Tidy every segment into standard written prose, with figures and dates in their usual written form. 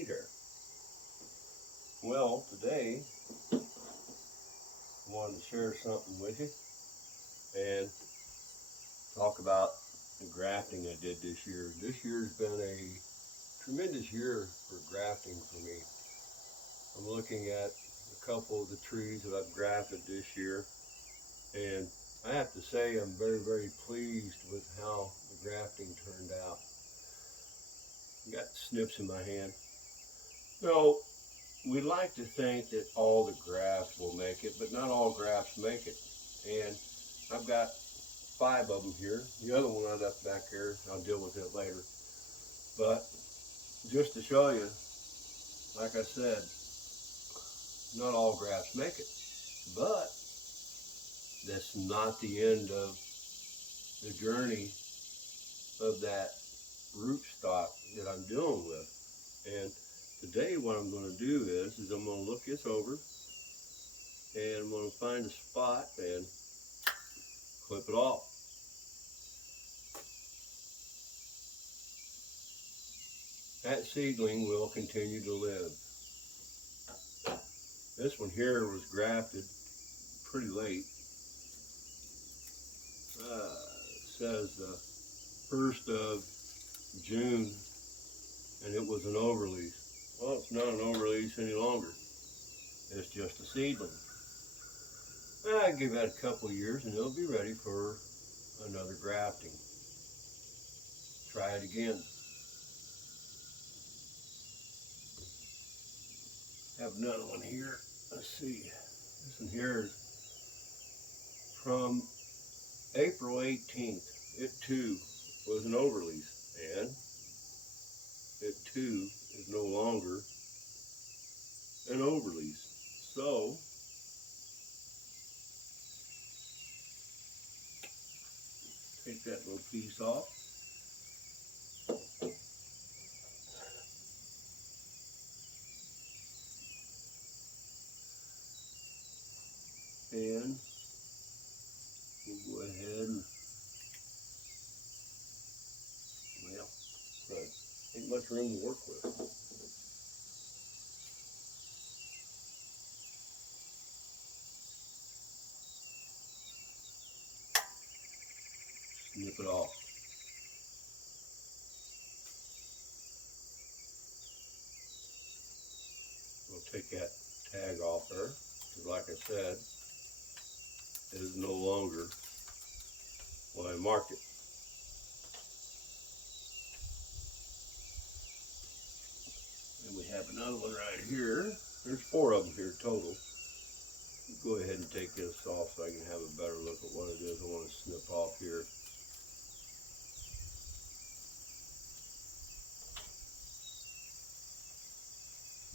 Hey there. Well, today I wanted to share something with you and talk about the grafting I did this year. This year's been a tremendous year for grafting for me. I'm looking at a couple of the trees that I've grafted this year, and I have to say I'm very, very pleased with how the grafting turned out. I got snips in my hand. No, we like to think that all the grafts will make it, but not all grafts make it. And I've got 5 of them here. The other one I left back there, I'll deal with it later. But just to show you, like I said, not all grafts make it. But that's not the end of the journey of that rootstock that I'm dealing with. And today what I'm going to do is I'm going to look this over and I'm going to find a spot and clip it off. That seedling will continue to live. This one here was grafted pretty late. It says the 1st of June, and it was an overleaf. Well, it's not an overleaf any longer. It's just a seedling. I give that a couple of years and it'll be ready for another grafting. Try it again. Have another one here. Let's see. This one here is from April 18th. It too was an overleaf, and it too is no longer an overleaf. So take that little piece off. And we'll go ahead and, well, ain't much room to work with. Snip it off. We'll take that tag off there, because like I said, it is no longer what I marked it. And we have another one right here. There's 4 of them here total. Go ahead and take this off so I can have a better look at what it is I want to snip off here.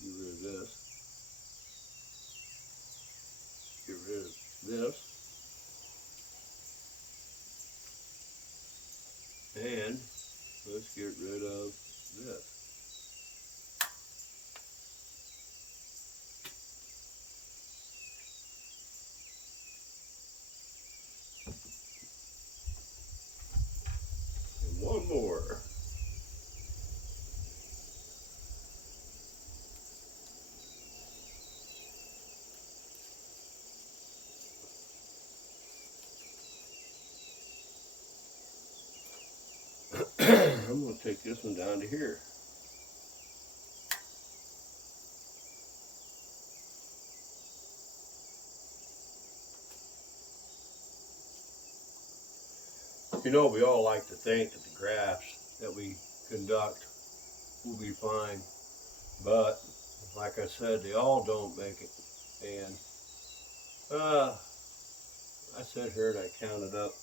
Get rid of this. Get rid of this. And let's get rid of this. And one more. I'm going to take this one down to here. You know, we all like to think that the grafts that we conduct will be fine, but like I said, they all don't make it. And I sat here and I counted up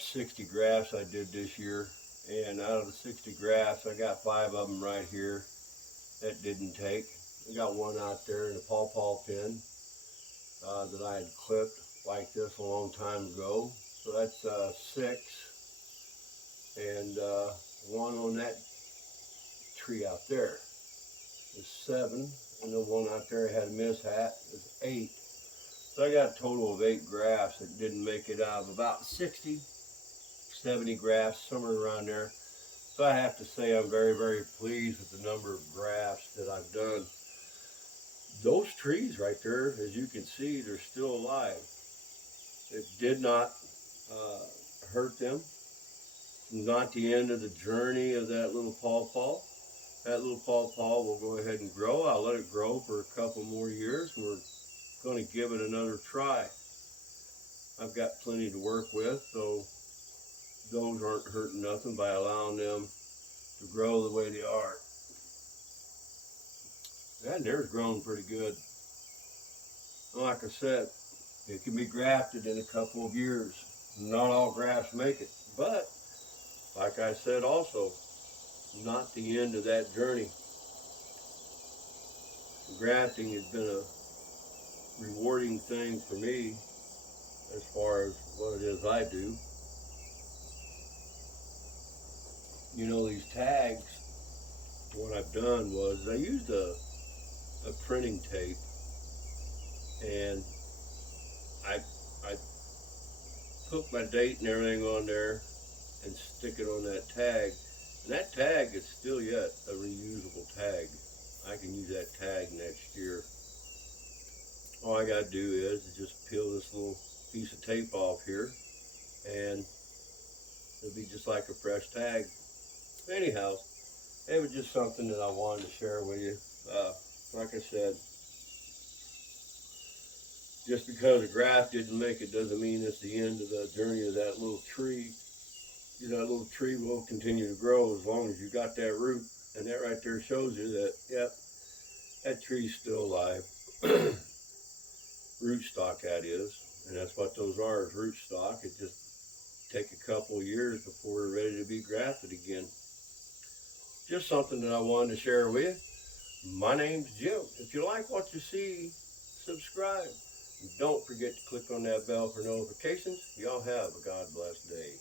60 grafts I did this year, and out of the 60 grafts, I got 5 of them right here that didn't take. I got one out there in a pawpaw pin that I had clipped like this a long time ago. So that's 6, and one on that tree out there is 7, and the one out there had a mishap is 8. So I got a total of 8 grafts that didn't make it out of about 60, 70 grafts, somewhere around there. So I have to say I'm very, very pleased with the number of grafts that I've done. Those trees right there, as you can see, they're still alive. It did not uh, hurt them. Not the end of the journey of that little pawpaw. That little pawpaw will go ahead and grow. I'll let it grow for a couple more years, and we're going to give it another try. I've got plenty to work with, so those aren't hurting nothing by allowing them to grow the way they are. That there's grown pretty good. Like I said, it can be grafted in a couple of years. Not all grafts make it, but like I said also, not the end of that journey. Grafting has been a rewarding thing for me as far as what it is I do. You know, these tags, what I've done was I used a printing tape, and I put my date and everything on there and stick it on that tag. And that tag is still yet a reusable tag. I can use that tag next year. All I gotta do is just peel this little piece of tape off here, and it'll be just like a fresh tag. Anyhow, it was just something that I wanted to share with you. Like I said, just because a graft didn't make it doesn't mean it's the end of the journey of that little tree. You know, that little tree will continue to grow as long as you got that root. And that right there shows you that, yep, that tree's still alive. Root stock, that is. And that's what those are, is root stock. It just take a couple of years before we're ready to be grafted again. Just something that I wanted to share with you. My name's Jim. If you like what you see, subscribe. And don't forget to click on that bell for notifications. Y'all have a God blessed day.